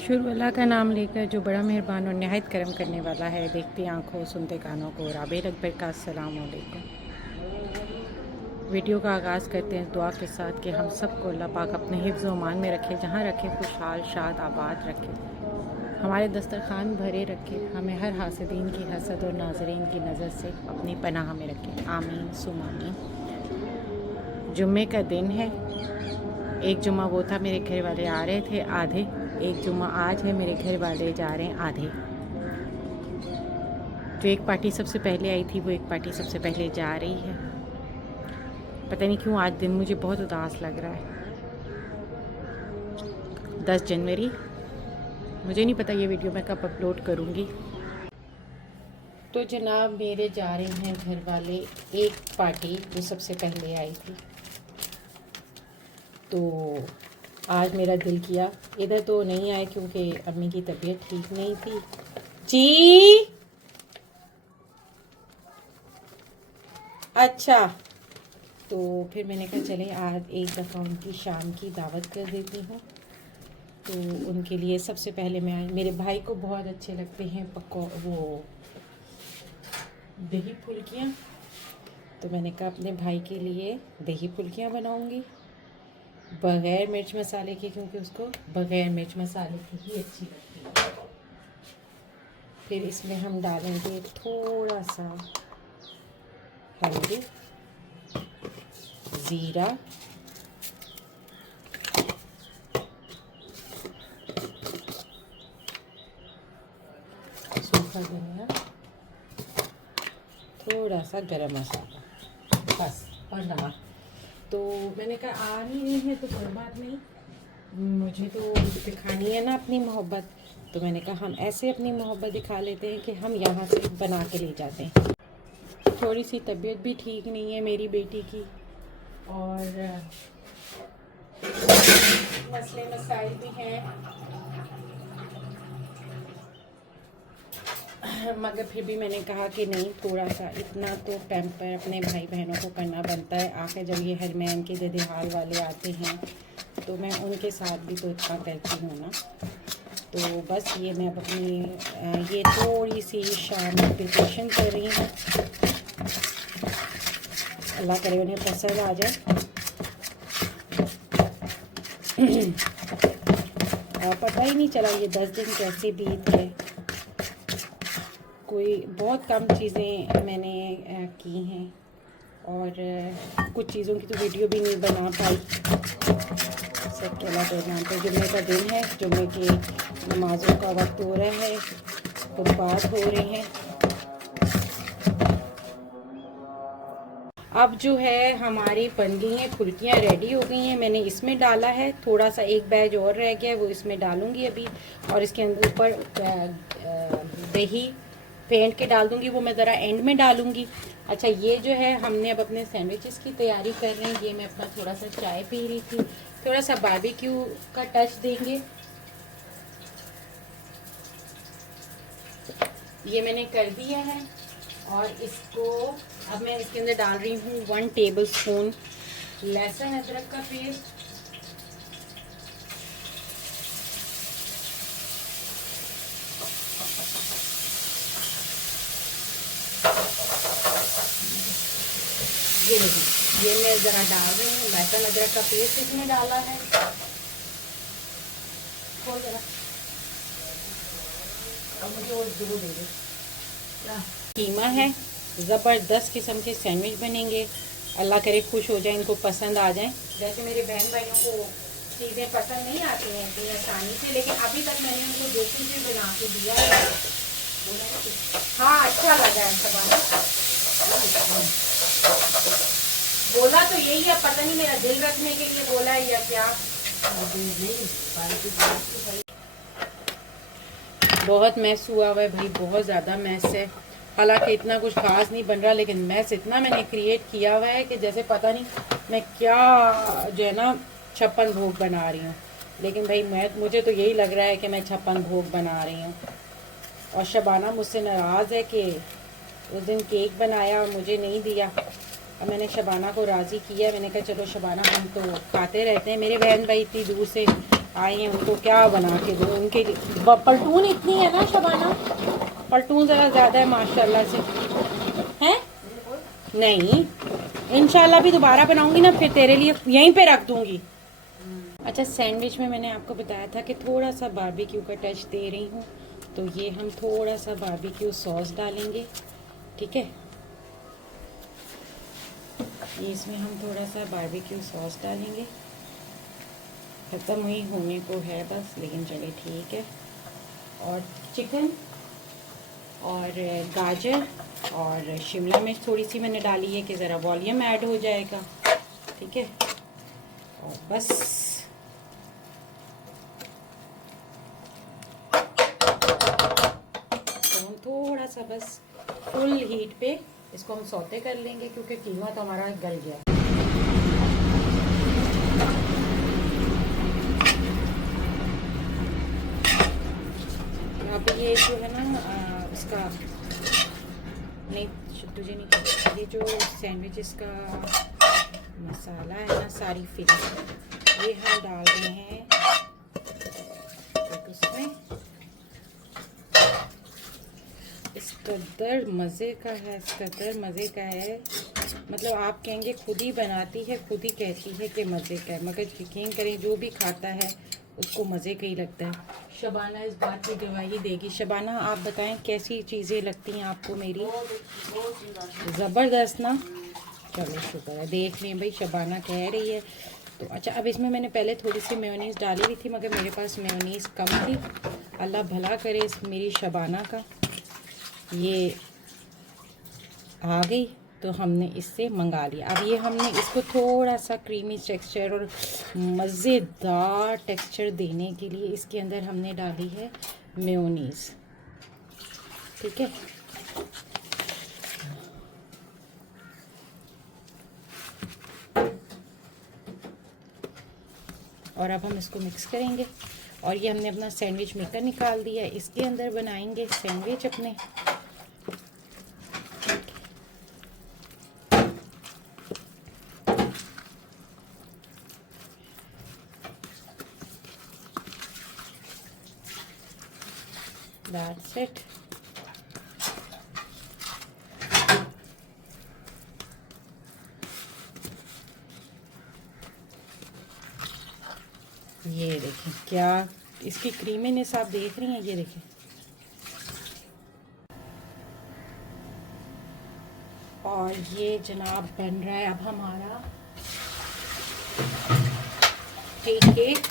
शुरू अल्लाह का नाम लेकर जो बड़ा मेहरबान और नहायत करम करने वाला है। देखती आँखों सुनते कानों को राबे रकबर का अस्सलाम वालेकुम। वीडियो का आगाज़ करते हैं दुआ के साथ कि हम सबको अल्लाह पाक अपने हिफ्ज़ व मान में रखे, जहाँ रखे खुशहाल शाद आबाद रखे, हमारे दस्तरखान भरे रखे, हमें हर हासिदीन की हसद और नाजरीन की नज़र से अपनी पनाह में रखे। आमीन सुम आमीन। जुम्मे का दिन है। एक जुम्मा वो था मेरे घर वाले आ रहे थे आधे, एक जुम्मा आज है मेरे घर वाले जा रहे हैं आधे। जो एक पार्टी सबसे पहले आई थी वो एक पार्टी सबसे पहले जा रही है। पता नहीं क्यों आज दिन मुझे बहुत उदास लग रहा है। 10 जनवरी, मुझे नहीं पता ये वीडियो मैं कब अपलोड करूँगी। तो जनाब मेरे जा रहे हैं घर वाले एक पार्टी जो सबसे पहले आई थी। तो आज मेरा दिल किया, इधर तो नहीं आए क्योंकि अम्मी की तबीयत ठीक नहीं थी। जी अच्छा, तो फिर मैंने कहा चले आज एक दफ़ा उनकी शाम की दावत कर देती हूँ। तो उनके लिए सबसे पहले मैं मेरे भाई को बहुत अच्छे लगते हैं वो दही फुल्कियाँ। तो मैंने कहा अपने भाई के लिए दही फुल्कियाँ बनाऊँगी बग़ैर मिर्च मसाले की, क्योंकि उसको बग़ैर मिर्च मसाले की ही अच्छी लगती है। फिर इसमें हम डालेंगे थोड़ा सा हल्दी, ज़ीरा, सूखा धनिया, थोड़ा सा गरम मसाला, बस, और नमक। तो मैंने कहा आ ही नहीं है तो कोई बात नहीं, मुझे तो दिखानी है ना अपनी मोहब्बत। तो मैंने कहा हम ऐसे अपनी मोहब्बत दिखा लेते हैं कि हम यहाँ से बना के ले जाते हैं। थोड़ी सी तबीयत भी ठीक नहीं है मेरी बेटी की, और मसले मसाइल भी हैं, मगर फिर भी मैंने कहा कि नहीं, थोड़ा सा इतना तो पैम्पर अपने भाई बहनों को करना बनता है। आखिर जब ये हरमैन के ददिहाल वाले आते हैं तो मैं उनके साथ भी तो इतना करती हूँ ना। तो बस ये मैं अब अपनी ये थोड़ी सी शाम में प्रिपरेशन कर रही हूँ। अल्लाह करे उन्हें पसंद आ जाए। पता ही नहीं चला ये 10 दिन कैसे बीत गए। कोई बहुत कम चीज़ें मैंने की हैं, और कुछ चीज़ों की तो वीडियो भी नहीं बना पाई। सब के अल्लाह के नाम पर जुम्मे का दिन है, जुम्मे की नमाज़ों का वक्त हो रहा है, कुर्बात हो रहे हैं। अब जो है हमारी बन गई हैं फुल्कियाँ, रेडी हो गई हैं। मैंने इसमें डाला है, थोड़ा सा एक बैच और रह गया है वो इसमें डालूंगी अभी, और इसके अंदर ऊपर दही फेंट के डाल दूंगी, वो मैं ज़रा एंड में डालूंगी। अच्छा, ये जो है हमने अब अपने सैंडविचेस की तैयारी कर रहे हैं। ये मैं अपना थोड़ा सा चाय पी रही थी, थोड़ा सा बारबेक्यू का टच देंगे। ये मैंने कर दिया है, और इसको अब मैं इसके अंदर डाल रही हूँ 1 टेबल स्पून लहसुन अदरक का पेस्ट, ये देखिए, ये मैं ज़रा डाल रही हूँ लहसुन अदरक का पेस्ट इसमें डाला है। खोल जरा, और मुझे और दो दे दो। कीमा है, ज़बरदस्त किस्म के सैंडविच बनेंगे। अल्लाह करे खुश हो जाए, इनको पसंद आ जाए। जैसे मेरे बहन भाइयों को चीज़ें पसंद नहीं आती हैं इतनी आसानी से, लेकिन अभी तक मैंने उनको जो कुछ भी बना के दिया है हाँ अच्छा लगा है सब। बोला तो यही है, पता नहीं मेरा दिल रखने के लिए बोला है या क्या। बहुत मैस हुआ हुआ है भाई, बहुत ज़्यादा मैस है। हालांकि इतना कुछ खास नहीं बन रहा, लेकिन मैस इतना मैंने क्रिएट किया हुआ है कि जैसे पता नहीं मैं क्या जो है ना 56 भोग बना रही हूँ। लेकिन भाई मुझे तो यही लग रहा है कि मैं 56 भोग बना रही हूँ। और शबाना मुझसे नाराज़ है कि उस दिन केक बनाया और मुझे नहीं दिया। अब मैंने शबाना को राज़ी किया, मैंने कहा चलो शबाना हम तो खाते रहते हैं, मेरे बहन भाई इतनी दूर से आए हैं, उनको क्या बना के दूँ उनके लिए। पलटून इतनी है ना शबाना, पलटून ज़रा ज़्यादा है माशाल्लाह से, हैं? नहीं, इंशाल्लाह भी दोबारा बनाऊंगी ना फिर तेरे लिए यहीं पे रख दूंगी। अच्छा, सैंडविच में मैंने आपको बताया था कि थोड़ा सा बारबेक्यू का टच दे रही हूँ, तो ये हम थोड़ा सा बारबेक्यू सॉस डालेंगे, ठीक है। ये इसमें हम थोड़ा सा बारबेक्यू सॉस डालेंगे, ख़त्म हुई होने को है बस, लेकिन चले ठीक है। और चिकन और गाजर और शिमला मिर्च थोड़ी सी मैंने डाली है कि ज़रा वॉल्यूम ऐड हो जाएगा, ठीक है। और बस तो हम थोड़ा सा बस फुल हीट पे इसको हम सौते कर लेंगे, क्योंकि कीमा तो हमारा गल गया। अब ये जो है ना इसका नहीं, तुझे नहीं, ये जो सैंडविचेस का मसाला है ना, सारी फिलिंग ये हम डाल रहे हैं उसमें। इस कदर मज़े का है, इस कदर मज़े का है, मतलब आप कहेंगे खुद ही बनाती है, खुद ही कहती है कि मज़े का है, मगर यकीन करें जो भी खाता है उसको मज़े का ही लगता है। शबाना इस बात की गवाही देगी। शबाना आप बताएं कैसी चीज़ें लगती हैं आपको मेरी? ज़बरदस्त ना, चलो शुक्र है, देख लें भाई शबाना कह रही है तो। अच्छा, अब इसमें मैंने पहले थोड़ी सी मेयोनीज़ डाली हुई थी, मगर मेरे पास मेयोनीज़ कम थी। अल्लाह भला करे इस मेरी शबाना का, ये आ गई तो हमने इससे मंगा लिया। अब ये हमने इसको थोड़ा सा क्रीमी टेक्सचर और मज़ेदार टेक्सचर देने के लिए इसके अंदर हमने डाली है मेयोनीज़, ठीक है। और अब हम इसको मिक्स करेंगे। और ये हमने अपना सैंडविच मेकर निकाल दिया है, इसके अंदर बनाएंगे सैंडविच अपने। That's it. ये देखें क्या इसकी क्रीमीनेस आप देख रही हैं, ये देखें। और ये जनाब बन रहा है अब हमारा केक।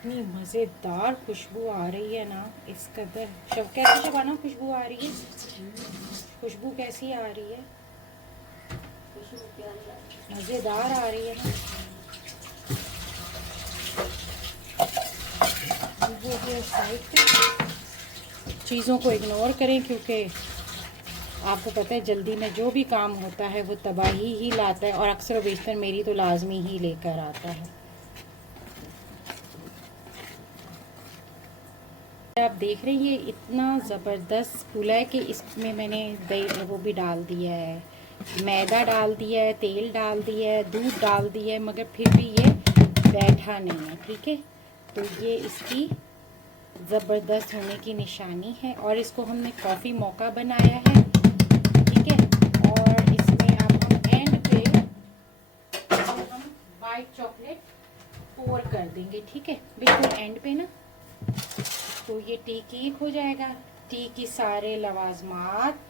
इतनी मज़ेदार खुशबू आ रही है ना, इस कदर कैसी शबाना खुशबू आ रही है, खुशबू कैसी आ रही है, मज़ेदार आ रही है ना। साइड पे चीज़ों को इग्नोर करें, क्योंकि आपको पता है जल्दी में जो भी काम होता है वो तबाही ही लाता है, और अक्सर बेशतर मेरी तो लाजमी ही लेकर आता है। आप देख रहे हैं ये इतना ज़बरदस्त फूला है कि इसमें मैंने दही वो भी डाल दिया है, मैदा डाल दिया है, तेल डाल दिया है, दूध डाल दिया है, मगर फिर भी ये बैठा नहीं है, ठीक है। तो ये इसकी ज़बरदस्त होने की निशानी है। और इसको हमने कॉफ़ी मौका बनाया है, ठीक है। और इसमें अब हम एंड पे हम वाइट चॉकलेट पोर कर देंगे, ठीक है, बिल्कुल एंड पे ना। तो ये टी केक हो जाएगा। टी की सारे लवाजमात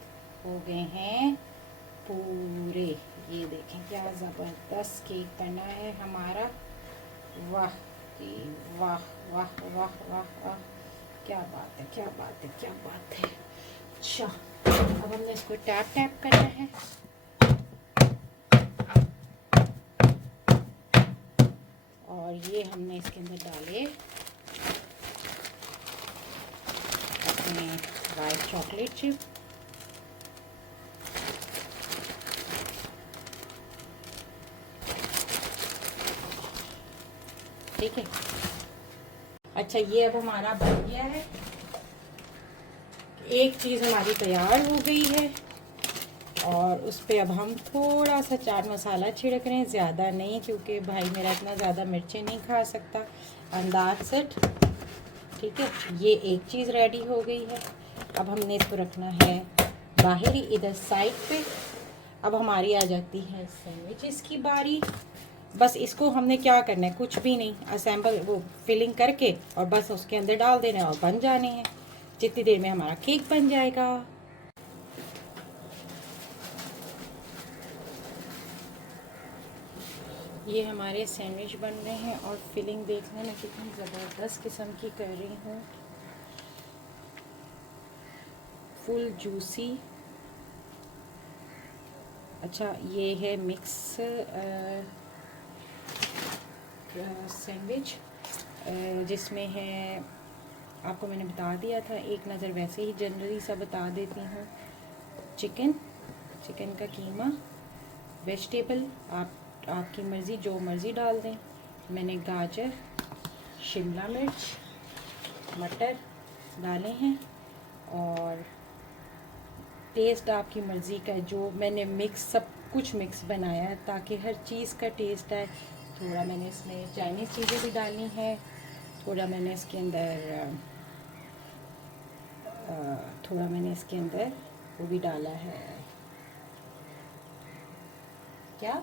हो गए हैं पूरे। ये देखें क्या ज़बरदस्त केक बना है हमारा। वाह वाह वाह वाह वाह वाह, क्या बात है, क्या बात है, क्या बात है। अच्छा, अब हमने इसको टैप टैप करना है। और ये हमने इसके अंदर डाले अपने वाइट चॉकलेट चिप। ठीक है। अच्छा, ये अब हमारा बन गया है। एक चीज़ हमारी तैयार हो गई है और उस पर अब हम थोड़ा सा चाट मसाला छिड़क रहे हैं, ज़्यादा नहीं क्योंकि भाई मेरा इतना ज़्यादा मिर्ची नहीं खा सकता। अंदाज सेट, ठीक है। ये एक चीज़ रेडी हो गई है। अब हमने इसको रखना है बाहरी इधर साइड पे। अब हमारी आ जाती है सैंडविचेस की बारी। बस इसको हमने क्या करना है, कुछ भी नहीं, असेंबल वो फिलिंग करके और बस उसके अंदर डाल देना है और बन जाने हैं। जितनी देर में हमारा केक बन जाएगा। ये हमारे सैंडविच बन रहे हैं और फिलिंग देखने में कितनी ज़बरदस्त किस्म की कर रही हूँ, फुल जूसी। अच्छा, ये है मिक्स सैंडविच जिसमें है, आपको मैंने बता दिया था, एक नज़र वैसे ही जनरली सा बता देती हूँ। चिकन का कीमा, वेजिटेबल आपकी मर्ज़ी, जो मर्ज़ी डाल दें। मैंने गाजर, शिमला मिर्च, मटर डाले हैं और टेस्ट आपकी मर्ज़ी का है। जो मैंने मिक्स, सब कुछ मिक्स बनाया है ताकि हर चीज़ का टेस्ट आए। थोड़ा मैंने इसमें चाइनीज़ चीज़ें भी डाली हैं, थोड़ा मैंने इसके अंदर वो भी डाला है, क्या,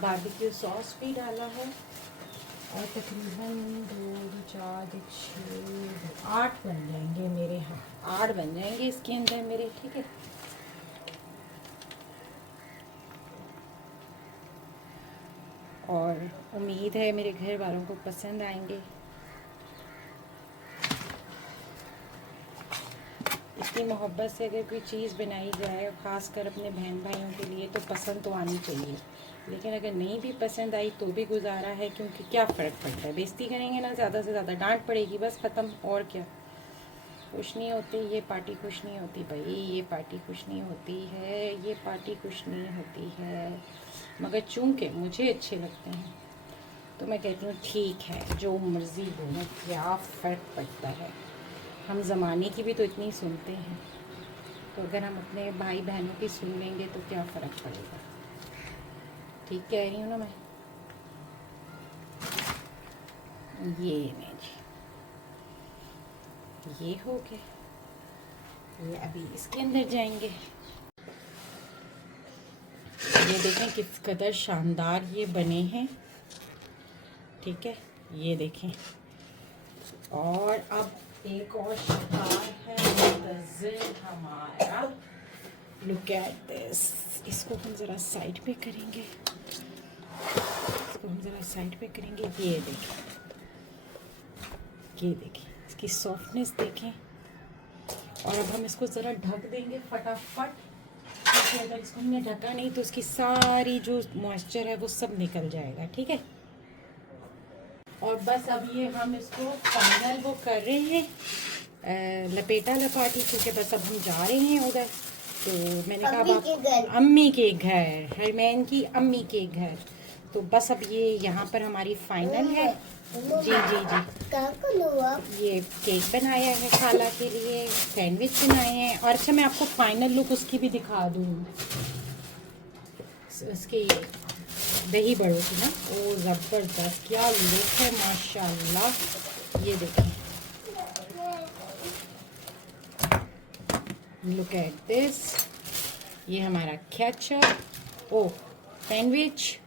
बारबेक्यू सॉस भी डाला है। और तकरीबन 2 4 6 8 बन जाएंगे मेरे, हाँ 8 बन जाएंगे इसके अंदर मेरे, ठीक है। और उम्मीद है मेरे घर वालों को पसंद आएंगे। इतनी मोहब्बत से अगर कोई चीज़ बनाई जाए और ख़ासकर अपने बहन भाइयों के लिए तो पसंद तो आनी चाहिए। लेकिन अगर नहीं भी पसंद आई तो भी गुजारा है, क्योंकि क्या फ़र्क पड़ता है, बेइज्जती करेंगे ना, ज़्यादा से ज़्यादा डांट पड़ेगी, बस ख़त्म। और क्या, खुश नहीं होती ये पार्टी, खुश नहीं होती भाई, ये पार्टी खुश नहीं होती है, ये पार्टी खुश नहीं होती है। मगर चूँकि मुझे अच्छे लगते हैं तो मैं कहती हूँ ठीक है, जो मर्ज़ी बोलो, क्या फ़र्क पड़ता है। हम ज़माने की भी तो इतनी सुनते हैं, तो अगर हम अपने भाई बहनों की सुन लेंगे तो क्या फ़र्क पड़ेगा। ठीक कह रही हूँ ना मैं। ये नहीं जी, ये हो गया। ये अभी इसके अंदर जाएंगे। ये देखें किस कदर शानदार ये बने हैं, ठीक है, ये देखें। और अब एक और शानदार है मुंतज़िर हमारा, लुक एट दिस। इसको हम ज़रा साइड पे करेंगे, ये देखें इसकी सॉफ्टनेस देखें। और अब हम इसको ज़रा ढक देंगे फटाफट, क्योंकि अगर इसको हमने ढका नहीं तो इसकी सारी जो मॉइस्चर है वो सब निकल जाएगा, ठीक है। और बस अब ये हम इसको फाइनल वो कर रहे हैं, लपेटा लपाटी, क्योंकि बस अब हम जा रहे हैं उधर। तो मैंने कहा अम्मी के घर, हरमैन की अम्मी के घर। तो बस अब ये यहाँ पर हमारी फाइनल है। जी जी जी, ये केक बनाया है खाला के लिए, सैंडविच बनाए हैं। और अच्छा, मैं आपको फाइनल लुक उसकी भी दिखा दूँ, इसके दही बड़ों की ना, ओ ज़बरदस्त, क्या लुक है माशाल्लाह। ये देखें, लुक एट दिस। ये हमारा केचप, ओ सैंडविच।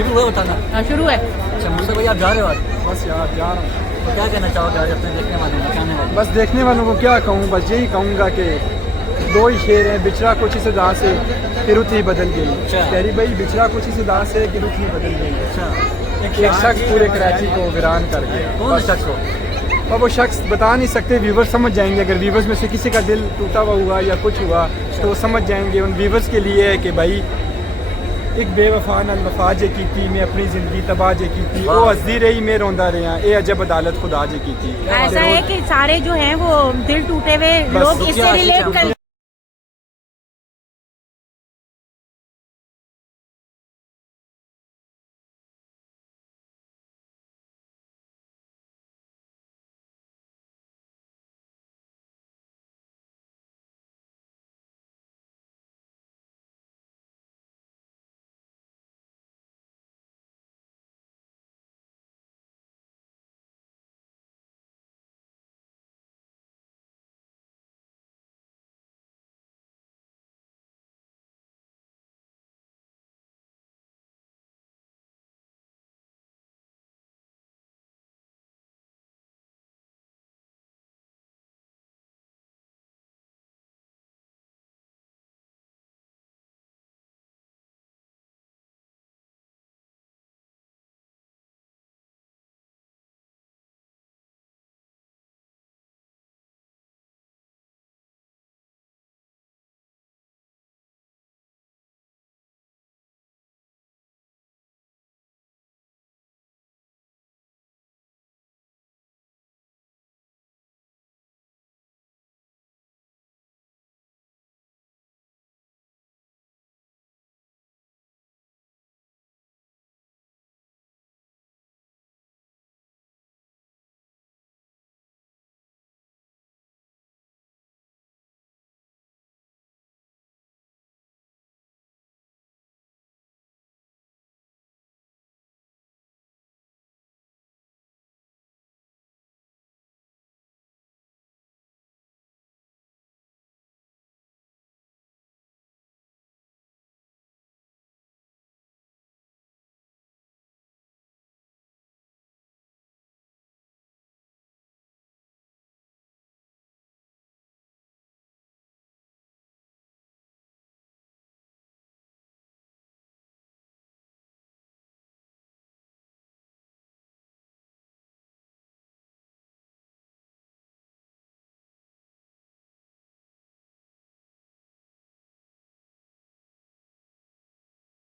शुरू हुआ बताना। शुरू है। अच्छा मुझसे भाई आप जा रहे हो आज? बस यार जा रहा हूँ। तो क्या कहना चाहोगे आज अपने देखने वाले चाहने वाले? बस देखने वालों को क्या कहूँ, बस यही कहूँगा कि दो ही शेर हैं, बिछड़ा कुछ इस अदा से कि रुत ही बदल गई। अच्छा। तेरी भाई बिछड़ा कुछ इस अदा से कि रुत ही बदल गई। अच्छा एक शख्स पूरे कराची को वीरान कर गया। कौन है शख्स हो? अब वो शख्स बता नहीं सकते, व्यूवर्स समझ जाएंगे। अगर व्यूवर्स में से किसी का दिल टूटा हुआ या कुछ हुआ तो वो समझ जाएंगे। उन व्यूवर्स के लिए है कि भाई एक बेवफा नाल वफा जे कीती, मैं अपनी जिंदगी तबाह जे कीती, वो हसदी रही मैं रोंदा रहा, ये अजब अदालत खुदा जे कीती। ऐसा है कि सारे जो हैं वो दिल टूटे हुए बस लोग इससे रिलेट कर